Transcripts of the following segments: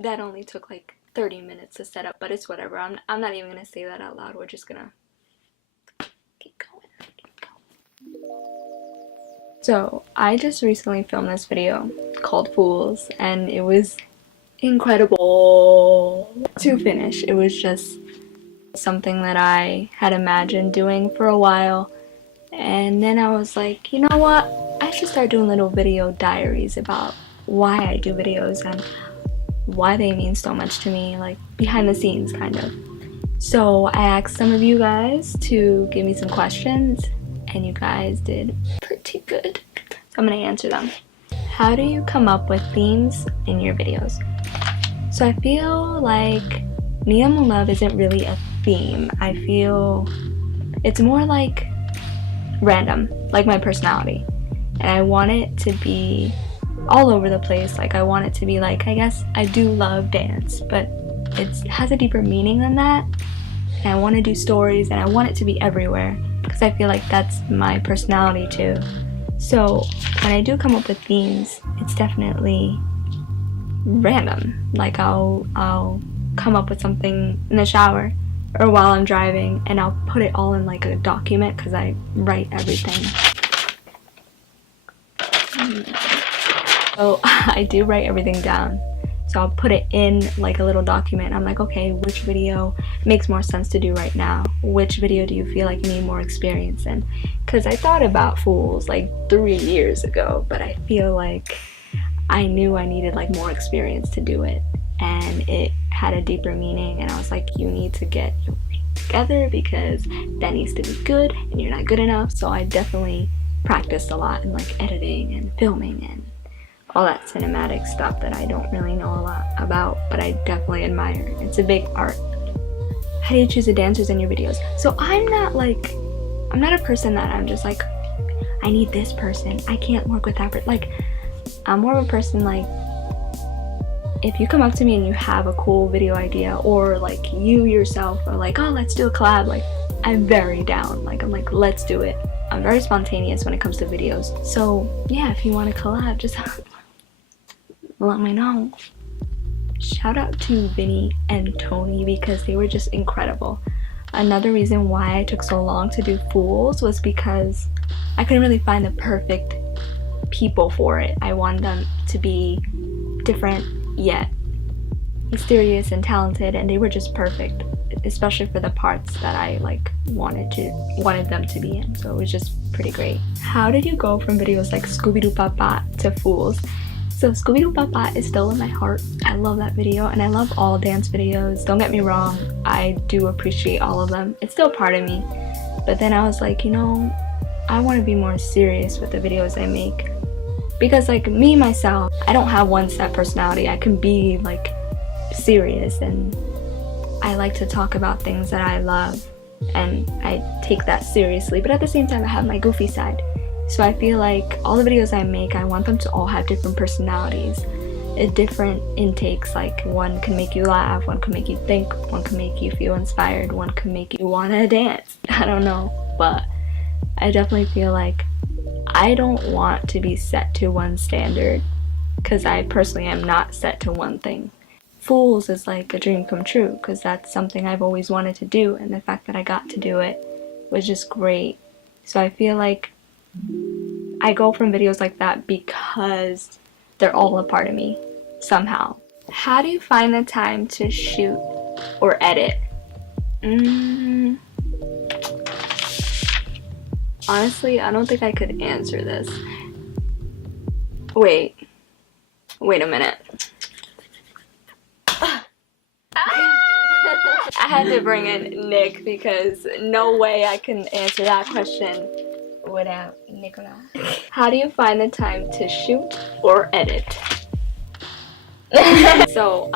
that only took like 30 minutes to set up, but it's whatever. I'm not even gonna say that out loud. We're just gonna keep going. So I just recently filmed this video called Fools, and it was incredible to finish. It was just something that I had imagined doing for a while, and then I was like, you know what, I should start doing little video diaries about why I do videos and why they mean so much to me, like behind the scenes kind of. So I asked some of you guys to give me some questions, and you guys did pretty good, so I'm gonna answer them. How do you come up with themes in your videos? So I feel like Ninamoonlove isn't really a theme. I feel it's more like random, like my personality, and I want it to be all over the place. Like I want it to be like, I guess I do love dance, but it has a deeper meaning than that, and I want to do stories, and I want it to be everywhere because I feel like that's my personality too. So when I do come up with themes, it's definitely random. Like I'll come up with something in the shower or while I'm driving, and I'll put it all in like a document because I write everything. So I do write everything down. So I'll put it in like a little document. I'm like, okay, which video makes more sense to do right now? Which video do you feel like you need more experience in? Because I thought about Fools like 3 years ago, but I feel like I knew I needed like more experience to do it, and it had a deeper meaning, and I was like, you need to get your together because that needs to be good and you're not good enough. So I definitely practiced a lot in like editing and filming and all that cinematic stuff that I don't really know a lot about, but I definitely admire. It's a big art. How do you choose the dancers in your videos? So I'm not a person that I'm just like, I need this person, I can't work with that person. Like, I'm more of a person like, if you come up to me and you have a cool video idea, or like you yourself are like, oh, let's do a collab, like I'm very down. Like I'm like, let's do it. I'm very spontaneous when it comes to videos. So yeah, if you want to collab, just let me know. Shout out to Vinny and Tony because they were just incredible. Another reason why I took so long to do Fools was because I couldn't really find the perfect people for it. I wanted them to be different yet mysterious and talented, and they were just perfect, especially for the parts that I like wanted them to be in. So it was just pretty great. How did you go from videos like Scooby Doo Papa to Fools? So Scooby Doo Papa is still in my heart. I love that video, and I love all dance videos. Don't get me wrong, I do appreciate all of them. It's still part of me. But then I was like, you know, I want to be more serious with the videos I make. Because like me, myself, I don't have one set personality. I can be like serious, and I like to talk about things that I love, and I take that seriously. But at the same time, I have my goofy side. So I feel like all the videos I make, I want them to all have different personalities, different intakes. Like one can make you laugh, one can make you think, one can make you feel inspired, one can make you want to dance. I don't know, but I definitely feel like I don't want to be set to one standard, because I personally am not set to one thing. Fools is like a dream come true because that's something I've always wanted to do, and the fact that I got to do it was just great. So I feel like I go from videos like that because they're all a part of me somehow. How do you find the time to shoot or edit? Honestly, I don't think I could answer this. Wait a minute. I had to bring in Nick because no way I can answer that question without Nicola. How do you find the time to shoot or edit? So,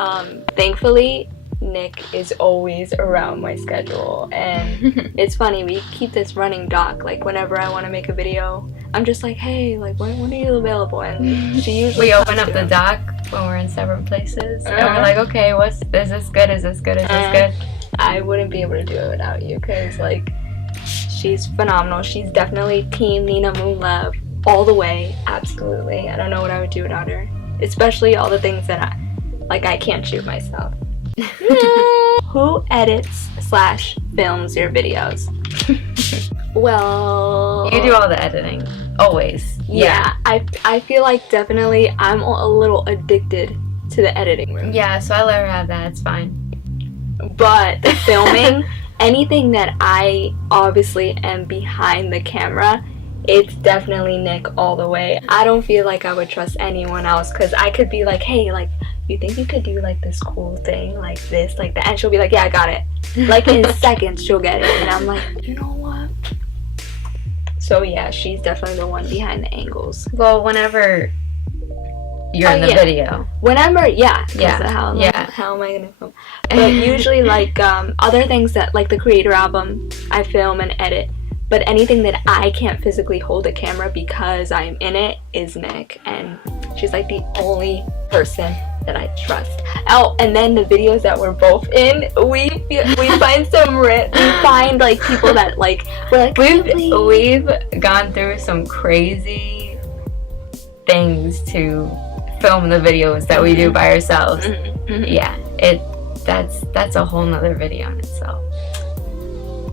thankfully, Nick is always around my schedule, and it's funny, we keep this running doc. Like whenever I want to make a video, I'm just like, hey, like when are you available? And she usually open up the doc when we're in separate places, and we're like, okay, is this good, is this good, is this good? I wouldn't be able to do it without you, because like she's phenomenal. She's definitely team Ninamoonlove all the way. Absolutely. I don't know what I would do without her, especially all the things that Like, I can't shoot myself. Who edits / films your videos? Well, You do all the editing. Always. yeah. I feel like definitely I'm a little addicted to the editing room. Yeah, so I let her have that. It's fine. But the filming, anything that I obviously am behind the camera, it's definitely Nick all the way. I don't feel like I would trust anyone else, because I could be like, hey, like, you think you could do like this cool thing, like this, like that, and she'll be like, yeah, I got it. Like in seconds she'll get it, and I'm like, you know what? So yeah, she's definitely the one behind the angles. Well, whenever you're in the video. Whenever, yeah. Yeah. How am I gonna film? But usually, like, other things that, like the creator album, I film and edit. But anything that I can't physically hold a camera because I'm in it is Nick. And she's like the only person that I trust. Oh, and then the videos that we're both in, we find we find like people that like, we're like, we've gone through some crazy things to film the videos that we do by ourselves. Yeah, that's a whole nother video in itself.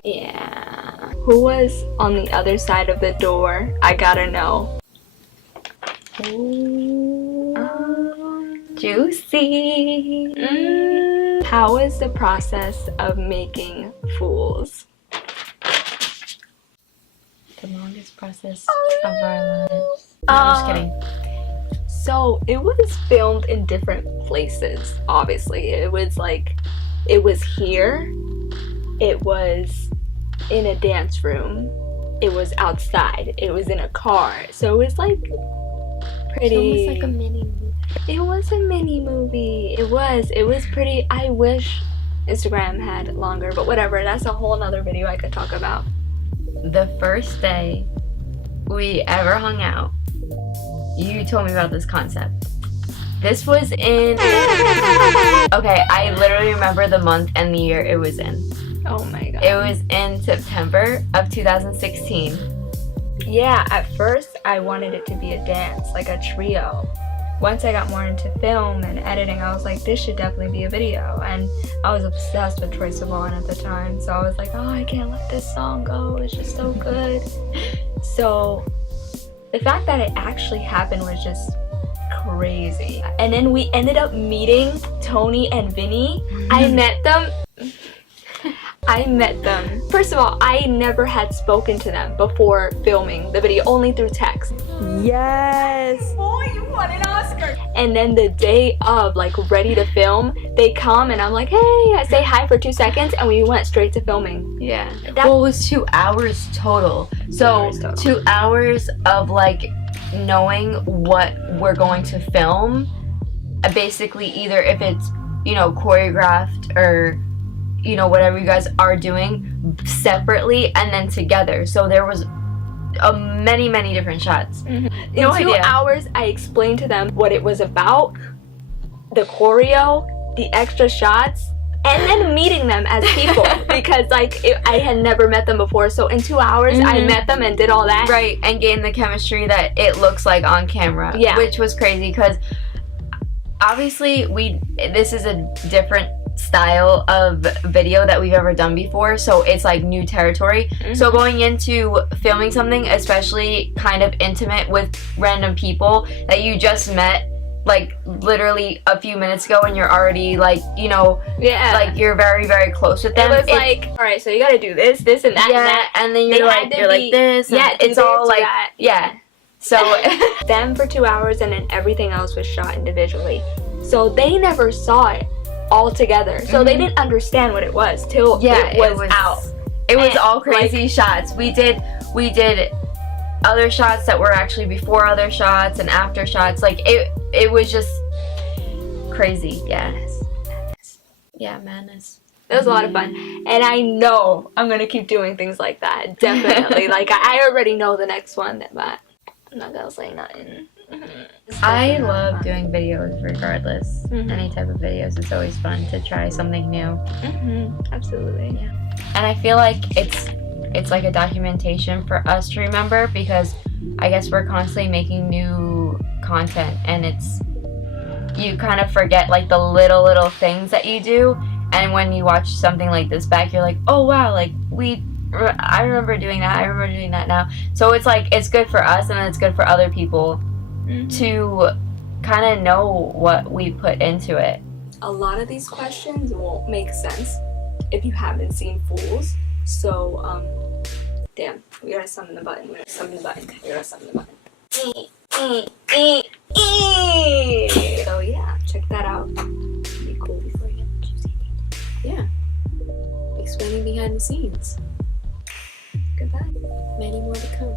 Yeah. Who was on the other side of the door? I gotta know. Juicy. How is the process of making Fools? The longest process of our lives. No, I'm just kidding. So it was filmed in different places, obviously. It was here, it was in a dance room, it was outside, it was in a car. So it was like pretty. It's almost like a mini movie. It was a mini movie. It was pretty. I wish Instagram had longer, but whatever. That's a whole nother video I could talk about. The first day we ever hung out, you told me about this concept. This was in... Okay, I literally remember the month and the year it was in. Oh my god. It was in September of 2016. Yeah, at first I wanted it to be a dance, like a trio. Once I got more into film and editing, I was like, this should definitely be a video. And I was obsessed with Troye Sivan at the time, so I was like, oh, I can't let this song go. It's just so good. So the fact that it actually happened was just crazy. And then we ended up meeting Tony and Vinny. I met them. First of all, I never had spoken to them before filming the video, only through text. Yes! Boy, you won an Oscar! And then the day of, like, ready to film, they come and I'm like, hey, I say hi for 2 seconds, and we went straight to filming. Yeah. Well, it was 2 hours total. So 2 hours of, like, knowing what we're going to film. Basically, either if it's, you know, choreographed or, you know, whatever you guys are doing separately and then together. So there was many different shots. In 2 hours, I explained to them what it was about, the choreo, the extra shots, and then meeting them as people because I had never met them before. So in 2 hours, I met them and did all that. Right, and gained the chemistry that it looks like on camera. Yeah, which was crazy because obviously this is a different style of video that we've ever done before, so it's like new territory. So going into filming something, especially kind of intimate with random people that you just met like literally a few minutes ago, and you're already like, you know, like you're very close with them. It was like, all right, so you gotta do this and that, and that, and then you're like this, and it's all like so them for 2 hours, and then everything else was shot individually, so they never saw it all together, so they didn't understand what it was till it was out. It was all crazy shots. We did other shots that were actually before other shots and after shots. Like it was just crazy. Madness. It was a lot of fun, and I know I'm gonna keep doing things like that, definitely. Like I already know the next one, but I'm not gonna say nothing. I love doing videos regardless. Any type of videos, it's always fun to try something new. Absolutely. Yeah. And I feel like it's like a documentation for us to remember, because I guess we're constantly making new content, and it's, you kind of forget like the little things that you do, and when you watch something like this back, you're like, oh wow, like I remember doing that, I remember doing that now. So it's like, it's good for us and it's good for other people to kind of know what we put into it. A lot of these questions won't make sense if you haven't seen Fools. So, damn, we gotta summon the button. So yeah, check that out. Be cool before you get juicy. Yeah. Explaining behind the scenes. Goodbye. Many more to come.